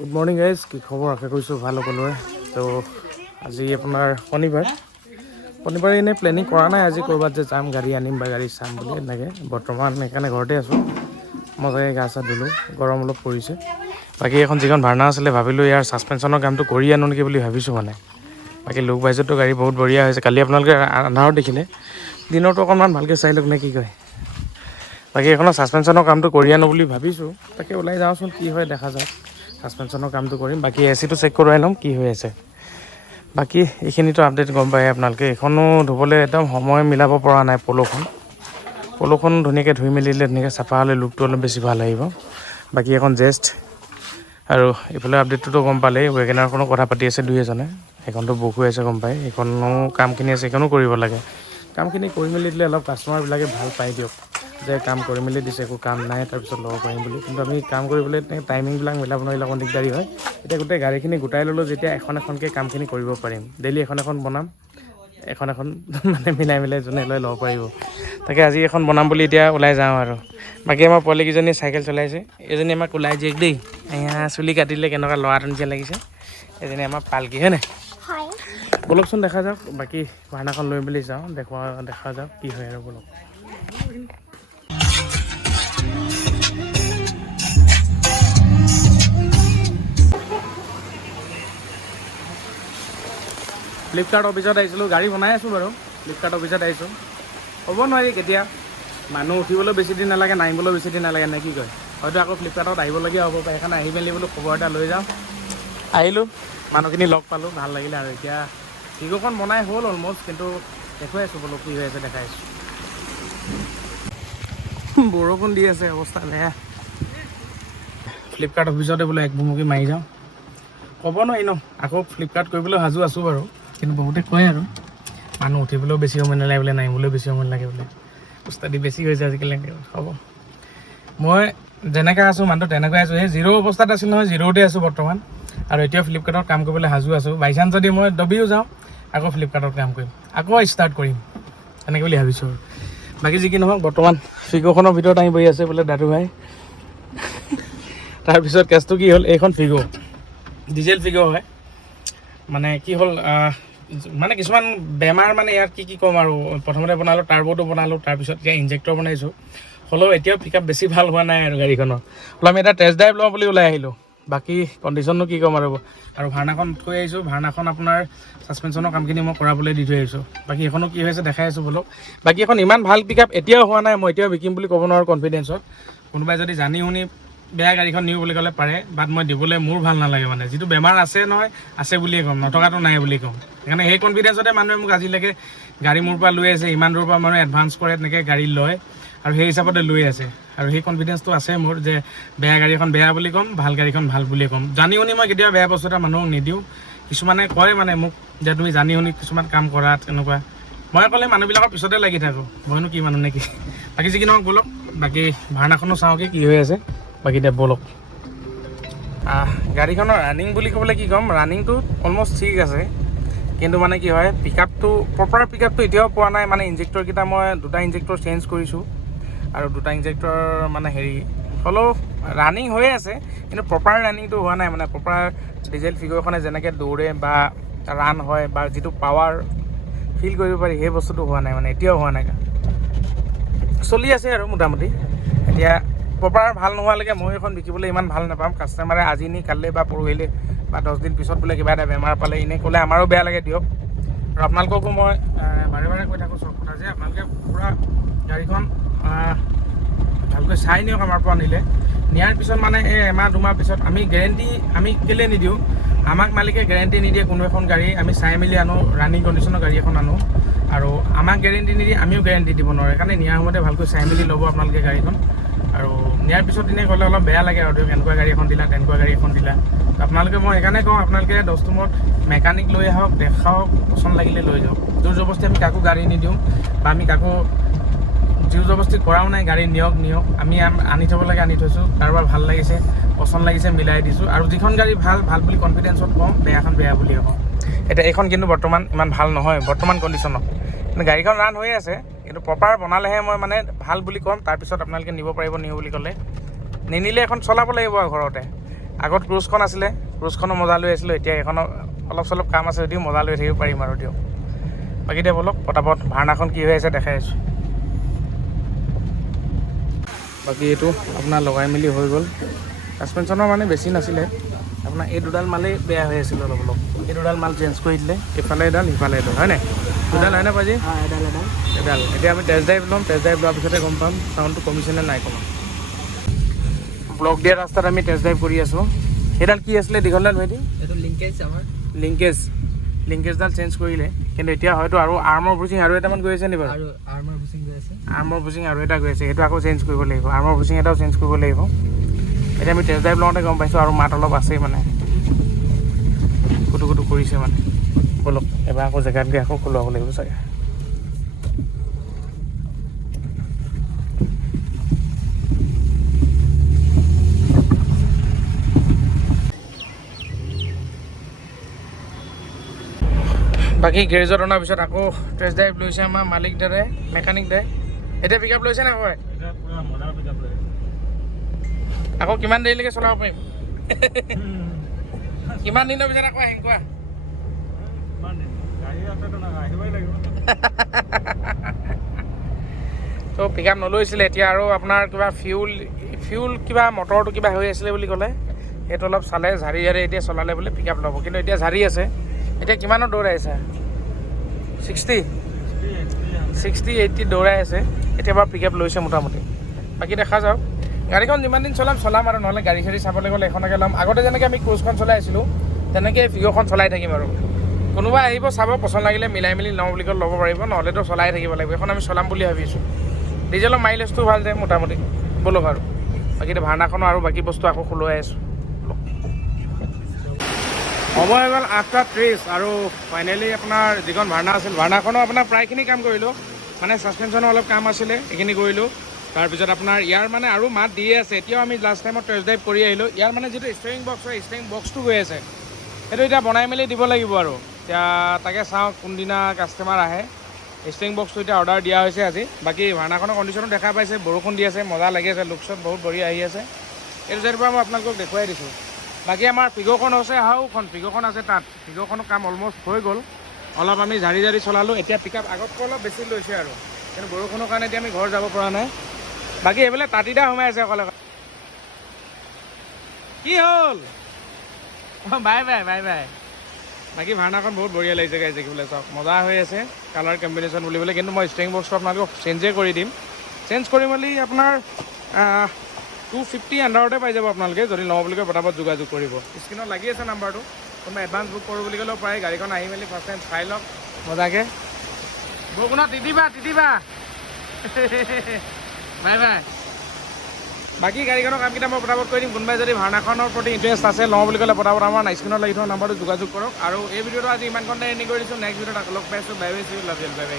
Good morning guys, কি খবৰ? আশা কৰিছোঁ ভাল সকলোৰে। তো আজি আপোনাৰ শনিবাৰে এনেই প্লেনিং কৰা নাই আজি ক'ৰবাত যে যাম, গাড়ী আনিম বা গাড়ী চাম বুলি এনেকৈ। বৰ্তমান সেইকাৰণে ঘৰতে আছোঁ। মজাকৈ গা চা ধুলোঁ, গৰম অলপ পৰিছে। বাকী এখন যিখন ভাৰ্ণা আছিলে ভাবিলোঁ ইয়াৰ ছাছপেনশ্যনৰ কামটো কৰি আনো নেকি বুলি ভাবিছোঁ মানে। বাকী লুক বাইজতো গাড়ী বহুত বঢ়িয়া হৈছে। কালি আপোনালোকে আন্ধাৰত দেখিলে, দিনতো অকণমান ভালকৈ চাই লওক নে কি কয়। বাকী এইখনৰ ছাছপেনশ্যনৰ কামটো কৰি আনো বুলি ভাবিছোঁ। তাকে ওলাই যাওঁচোন, কি হয় দেখা যাওক। ছাছপেনশ্যনৰ কামটো কৰিম, বাকী এচিটো চেক কৰোৱাই ল'ম কি হৈ আছে। বাকী এইখিনিতো আপডেট গম পায় আপোনালোকে। এইখনো ধুবলৈ একদম সময় মিলাব পৰা নাই। পল'খন ধুনীয়াকৈ ধুই মেলি দিলে ধুনীয়াকৈ চাফা হ'লে লুকটো অলপ বেছি ভাল আহিব। বাকী এখন জেষ্ট আৰু এইফালে আপডেটটোতো গম পালেই, ৱেগেনাৰখনো কথা পাতি আছে দুই এজনে। সেইখনতো বুক হৈ আছে গম পায়। সেইখনো কামখিনি আছে, সেইখনো কৰিব লাগে। কামখিনি কৰি মেলি দিলে অলপ কাষ্টমাৰবিলাকে ভাল পায় দিয়ক, যে কাম কৰি মেলি দিছে, একো কাম নাই তাৰপিছত ল'ব পাৰিম বুলি। কিন্তু আমি কাম কৰিবলৈ টাইমিংবিলাক মিলাব নোৱাৰিলে অকণ দিগদাৰী হয়। এতিয়া গোটেই গাড়ীখিনি গোটাই ল'লোঁ যেতিয়া এখন এখনকৈ কামখিনি কৰিব পাৰিম। ডেইলি এখন এখন বনাম, এখন মানে মিলাই যোনে লৈ ল'ব পাৰিব। তাকে আজি এখন বনাম বুলি এতিয়া ওলাই যাওঁ আৰু। বাকী আমাৰ পোৱালীকেইজনী চাইকেল চলাইছে। এইজনী আমাক ওলাই জীয়েক দেই, এয়া চুলি কাটিলে কেনেকুৱা ল'ৰাটোৰ নিচিনা লাগিছে। এইজনী আমাৰ পালকি হয় নাই? বলকচোন দেখা যাওক। বাকী ভাৰ্ণাখন লৈ মেলি যাওঁ, দেখা যাওক কি হয় আৰু বলক। ফ্লিপকাৰ্ট অফিচত আহিছিলোঁ, গাড়ী বনাই আছোঁ বাৰু। ফ্লিপকাৰ্ট অফিচত আহিছোঁ। হ'ব নোৱাৰি কেতিয়া মানুহ উঠিবলৈ বেছি দিন নালাগে, নামিবলৈ বেছি দিন নালাগে নে কি কয়। হয়তো আকৌ ফ্লিপকাৰ্টত আহিবলগীয়া হ'ব পাৰে, সেইকাৰণে আহি মেলি বোলো খবৰ এটা লৈ যাওঁ। আহিলোঁ, মানুহখিনি লগ পালোঁ, ভাল লাগিলে। আৰু এতিয়া ভিগোখন বনাই হ'ল অলম'ষ্ট, কিন্তু দেখুৱাই আছোঁ বোলো কি হৈ আছে, দেখাই আছোঁ। বৰষুণ দি আছে, অৱস্থা বেয়া। ফ্লিপকাৰ্ট অফিচতে বোলে এক ভুমুকি মাৰি যাওঁ। ক'ব নোৱাৰি ন, আকৌ ফ্লিপকাৰ্ট কৰিবলৈ সাজু আছোঁ বাৰু। কিন্তু বহুতে কয় আৰু মানুহ উঠিবলৈও বেছি সময় নালাগে বোলে, নামিবলৈও বেছি সময় নালাগে বোলে। উস্তাদি বেছি হৈছে আজিকালি। হ'ব, মই যেনেকৈ আছোঁ মানুহটো তেনেকুৱাই আছোঁ। সেই জিৰ' অৱস্থাত আছিলোঁ নহয়, জিৰ'তে আছোঁ বৰ্তমান। আৰু এতিয়া ফ্লিপকাৰ্টত কাম কৰিবলৈ সাজু আছোঁ। বাইচাঞ্চ যদি মই দবিও যাওঁ, আকৌ ফ্লিপকাৰ্টত কাম কৰিম, আকৌ ষ্টাৰ্ট কৰিম, এনেকৈ বুলি ভাবিছোঁ আৰু। বাকী যি কি নহওক, বৰ্তমান ফিগ'খনৰ ভিতৰত আহি বহি আছে বোলে দাদু ভাই। তাৰপিছত কেছটো কি হ'ল, এইখন ফিগ' ডিজেল ফিগ' হয়। মানে কি হ'ল, মানে কিছুমান বেমাৰ মানে ইয়াত কি ক'ম আৰু। প্ৰথমতে বনালোঁ, টাৰ্ব'টো বনালোঁ, তাৰপিছত এতিয়া ইনজেক্টৰ বনাইছোঁ। হ'লেও এতিয়াও পিক আপ বেছি ভাল হোৱা নাই আৰু গাড়ীখনৰ। হ'লেও আমি এটা টেষ্ট ড্ৰাইভ লওঁ বুলি ওলাই আহিলোঁ। বাকী কণ্ডিশ্যননো কি ক'ম আৰু ভাৰ্ণাখন থৈ আহিছোঁ। ভাৰ্ণাখন আপোনাৰ ছাছপেনশ্যনৰ কামখিনি মই কৰাবলৈ দি থৈ আহিছোঁ। বাকী এখনো কি হৈছে দেখাই আছোঁ বোলো। বাকী এখন ইমান ভাল পিক আপ এতিয়াও হোৱা নাই, মই এতিয়াও বিকিম বুলি ক'ব নোৱাৰোঁ কনফিডেঞ্চত। কোনোবাই যদি জানি শুনি বেয়া গাড়ীখন নিওঁ বুলি ক'লে পাৰে, বাট মই দিবলৈ মোৰ ভাল নালাগে। মানে যিটো বেমাৰ আছে নহয়, আছে বুলিয়ে ক'ম, নথকাটো নাই বুলি ক'ম। সেইকাৰণে সেই কনফিডেঞ্চতে মানুহে মোক আজিলৈকে গাড়ী মোৰ পৰা লৈ আছে। ইমান দূৰৰ পৰা মানুহে এডভান্স কৰে, তেনেকৈ গাড়ী লয় আৰু সেই হিচাপতে লৈ আছে। আৰু সেই কনফিডেঞ্চটো আছে মোৰ, যে বেয়া গাড়ীখন বেয়া বুলি ক'ম, ভাল গাড়ীখন ভাল বুলিয়ে ক'ম। জানি শুনি মই কেতিয়াবা বেয়া বস্তু এটা মানুহক নিদিওঁ। কিছুমানে কয় মানে মোক যে তুমি জানি শুনি কিছুমান কাম কৰা তেনেকুৱা। মই ক'লে মানুহবিলাকৰ পিছতে লাগি থাকোঁ, মইনো কি মানুহ নেকি। বাকী যি কি নহওক ব'লক, বাকী ভাৰ্ণাখনো চাওঁগৈ কি হৈ আছে। বাকী এতিয়া ব'লক। গাড়ীখনৰ ৰানিং বুলি ক'বলৈ কি ক'ম, ৰানিংটো অলম'ষ্ট ঠিক আছে। কিন্তু মানে কি হয়, পিক আপটো প্ৰপাৰ পিক আপটো এতিয়াও পোৱা নাই। মানে ইনজেক্টৰকেইটা মই 2টা ইনজেক্টৰ চেঞ্জ কৰিছোঁ, আৰু 2টা ইনজেক্টৰ মানে হ'লেও ৰানিং হৈয়ে আছে, কিন্তু প্ৰপাৰ ৰানিংটো হোৱা নাই। মানে প্ৰপাৰ ডিজেল ফিগৰখনে যেনেকৈ দৌৰে বা ৰান হয় বা যিটো পাৱাৰ ফিল কৰিব পাৰি, সেই বস্তুটো হোৱা নাই, মানে এতিয়াও হোৱা নাই। চলি আছে আৰু মোটামুটি। এতিয়া প্ৰপাৰ ভাল নোহোৱালৈকে মই এখন বিকিবলৈ ইমান ভাল নাপাম। কাষ্টমাৰে আজি নি কালিলৈ বা পৰহিলৈ বা 10 দিন পিছত বোলে কিবা এটা বেমাৰ পালে, এনেই ক'লে আমাৰো বেয়া লাগে দিয়ক। আৰু আপোনালোককো মই বাৰে বাৰে কৈ থাকোঁ চব কথা, যে আপোনালোকে পূৰা গাড়ীখন ভালকৈ চাই নিয়ক। আমাৰ পৰা নিয়াৰ পিছত মানে এই এমাহ 2 মাহ পিছত আমি গেৰেণ্টি আমি কেলৈ নিদিওঁ, আমাক মালিকে গেৰেণ্টি নিদিয়ে কোনো এখন গাড়ী। আমি চাই মেলি আনো, ৰানিং কণ্ডিশ্যনৰ গাড়ী এখন আনো, আৰু আমাক গেৰেণ্টি নিদিয়ে, আমিও গেৰেণ্টি দিব নোৱাৰোঁ। সেইকাৰণে নিয়াৰ সময়তে ভালকৈ চাই মেলি ল'ব আপোনালোকে গাড়ীখন। আৰু নিয়াৰ পিছত এনেই গ'লে অলপ বেয়া লাগে আৰু, এনেকুৱা গাড়ী এখন দিলা, তেনেকুৱা গাড়ী এখন দিলা। আপোনালোকে, মই সেইকাৰণে কওঁ, আপোনালোকে 10 টোমত মেকানিক লৈ আহক, দেখাওক, পচন্দ লাগিলে লৈ যাওক। জোৰ জবৰদস্তি আমি কাকো গাড়ী নিদিওঁ, বা আমি কাকো জোৰ জবৰদস্তি কৰাও নাই। গাড়ী নিয়ক। আমি আনি থ'ব লাগে আনি থৈছোঁ, কাৰোবাৰ ভাল লাগিছে, পচন্দ লাগিছে, মিলাই দিছোঁ। আৰু যিখন গাড়ী ভাল বুলি কনফিডেঞ্চত কওঁ, বেয়াখন বেয়া বুলিয়ে কওঁ। এতিয়া এইখন কিন্তু বৰ্তমান ইমান ভাল নহয় বৰ্তমান কণ্ডিশ্যনত, কিন্তু গাড়ীখন ৰান হৈয়ে আছে। কিন্তু প্ৰপাৰ বনালেহে মই মানে ভাল বুলি ক'ম। তাৰপিছত আপোনালোকে নিব পাৰিব, নিওঁ বুলি ক'লে। নিনিলে এখন চলাব লাগিব আৰু ঘৰতে। আগত ক্ৰুজখন আছিলে, ক্ৰুজখনো মজা লৈ আছিলোঁ, এতিয়া এইখনৰ অলপ চলপ কাম আছে যদিও মজা লৈ থাকিব পাৰিম আৰু দিয়ক। বাকী এতিয়া বলক পটাপট ভাৰ্নাখন কি হৈ আছে দেখাই আছোঁ। বাকী এইটো আপোনাৰ লগাই মেলি হৈ গ'ল। ছাছপেনশ্যনৰ মানে বেছি নাছিলে, আপোনাৰ এই দুডাল মালেই বেয়া হৈ আছিলে অলপ অলপ। এই দুডাল মাল চেঞ্জ কৰি দিলে, এইফালে এডাল সিফালে এডাল, হয় নাই? দুডাল হয়নে পাজি? এডাল। এতিয়া আমি টেষ্ট ড্ৰাইভ ল'ম, টেষ্ট ড্ৰাইভ লোৱাৰ পিছতে গম পাম চাউণ্ডটো কমিছেনে নাই কমা। ব্লক দিয়া ৰাস্তাত আমি টেষ্ট ড্ৰাইভ কৰি আছোঁ। সেইডাল কি আছিলে দীঘলডাল ভাইটি? এইটো লিংকেজ আমাৰ লিংকেজডাল চেঞ্জ কৰিলে, কিন্তু এতিয়া হয়তো আৰু আৰ্মৰ বুচিং আৰু এটামান গৈ আছে নি বাৰু? আৰু আৰ্মৰ বুচিং গৈ আছে। আৰ্মৰ বুচিং আৰু এটা গৈ আছে, সেইটো আকৌ চেঞ্জ কৰিব লাগিব। আৰ্মৰ বুচিং এটাও চেঞ্জ কৰিব লাগিব। এতিয়া আমি টেষ্ট ড্ৰাইভ লওঁতে গম পাইছোঁ আৰু মাত অলপ আছেই মানে, কুটু কুটু কৰিছে মানে। বলক এবাৰ আকৌ জেগাত গৈ আকৌ খোলাব লাগিব চাগে। বাকী গেৰেজত অনাৰ পিছত আকৌ টেষ্ট ড্ৰাইভ লৈছে আমাৰ মালিক দাদাই, মেকানিক দাই। এতিয়া পিক আপ লৈছে নাই হয়? আকৌ কিমান দেৰিলৈকে চলাব পাৰিম? কিমান দিনৰ পিছত আকৌ আহিম কোৱা? ত' পিক আপ নলৈছিলে, এতিয়া আৰু আপোনাৰ কিবা ফিউল কিবা মটৰটো কিবা হৈ আছিলে বুলি ক'লে, সেইটো অলপ চালে, ঝাৰি এতিয়া চলালে বোলে পিক আপ ল'ব। কিন্তু এতিয়া ঝাৰি আছে। এতিয়া কিমানত দৌৰাই আছে? 60-80 দৌৰাই আছে। এতিয়া বাৰু পিক আপ লৈছে মোটামুটি। বাকী দেখা যাওক, গাড়ীখন যিমান দিন চলাম আৰু নহ'লে গাড়ী চাড়ী চাবলৈ গ'লে এখনকে ল'ম। আগতে যেনেকৈ আমি ক্ৰুজখন চলাই আছিলোঁ তেনেকৈ ফিগৰখন চলাই থাকিম আৰু। কোনোবা আহিব চাব, পচন্দ লাগিলে মিলাই মেলি লওঁ বুলি ক'লে ল'ব পাৰিব, নহ'লেতো চলাই থাকিব লাগিব। এখন আমি চলাম বুলি ভাবিছোঁ। ডিজেলৰ মাইলেজটো ভাল যায় মোটামুটি। ব'লক আৰু বাকী এতিয়া ভাৰ্নাখনো আৰু বাকী বস্তু আকৌ খোলোৱাই আছোঁ। সময় হৈ গ'ল 8:30 আৰু ফাইনেলি আপোনাৰ যিখন ভাৰ্না আছিল, ভাৰ্নাখনো আপোনাৰ প্ৰায়খিনি কাম কৰিলোঁ। মানে ছাছপেনশ্যনৰ অলপ কাম আছিলে, এইখিনি কৰিলোঁ। তাৰপিছত আপোনাৰ ইয়াৰ মানে আৰু মাত দিয়ে আছে। এতিয়াও আমি লাষ্ট টাইমত টেষ্ট ড্ৰাইভ কৰি আহিলোঁ। ইয়াৰ মানে যিটো ষ্টেৰিং বক্স হয়, ষ্টেৰিং বক্সটো গৈ আছে, সেইটো এতিয়া বনাই মেলি দিব লাগিব আৰু। এতিয়া তাকে চাওঁ কোনদিনা কাষ্টমাৰ আহে। ষ্টেৰিং বক্সটো এতিয়া অৰ্ডাৰ দিয়া হৈছে আজি। বাকী ভাৰ্নাখনৰ কণ্ডিশ্যনো দেখা পাইছে, বৰষুণ দি আছে, মজা লাগি আছে, লুকছত বহুত বঢ়িয়া আহি আছে। এইটো চাইডৰ পৰা মই আপোনালোকক দেখুৱাই দিছোঁ। বাকী আমাৰ পিগ'খন হৈছে, পিগ'খন আছে তাত। পিগ'খনৰ কাম অলমষ্ট হৈ গ'ল। অলপ আমি ঝাৰি চলালোঁ। এতিয়া পিক আপ আগতকৈ অলপ বেছি লৈছে আৰু, কিন্তু বৰষুণৰ কাৰণে এতিয়া আমি ঘৰ যাব পৰা নাই। বাকী এইফালে তাঁতিদা সোমাই আছে অকলে। কি হ'ল? Bye bye. বাকী ভাৰ্নাখন বহুত বঢ়িয়া লাগিছে গাইজ, দেখিবলৈ চাওক, মজা হৈ আছে। কালাৰ কম্বিনেশ্যন বুলিবলৈ, কিন্তু মই ষ্টেৰিং বক্সটো আপোনালোকক চেঞ্জেই কৰি দিম। চেঞ্জ কৰি মেলি আপোনাৰ 250 আণ্ডাৰতে পাই যাব আপোনালোকে। যদি লওঁ বুলি কয় পটাপট যোগাযোগ কৰিব। স্ক্ৰীণত লাগি আছে নাম্বাৰটো। কোনোবা এডভান্স বুক কৰোঁ বুলি ক'লেও পাৰে। গাড়ীখন আহি মেলি ফাৰ্ষ্ট টাইম চাই লওক মজাকৈ। বৰষুণত তিতিবা বাই। বাকী গাড়ীখনৰ কামকেইটা মই পটাপট কৰি দিম। কোনোবাই যদি ভাৰ্নাখনৰ প্ৰতি ইণ্টাৰেষ্ট আছে, লওঁ বুলি ক'লে পটাপট আমাৰ স্ক্ৰীণত লাগি থকা নাম্বাৰটো যোগাযোগ কৰক। আৰু এই ভিডিঅ'টো আজি ইমান কণ্টেণ্ট এণ্ডিং কৰি দিছোঁ। নেক্সট ভিডিঅ'ত আকৌ লগ পাইছোঁ। Bye bye, love you, bye bye.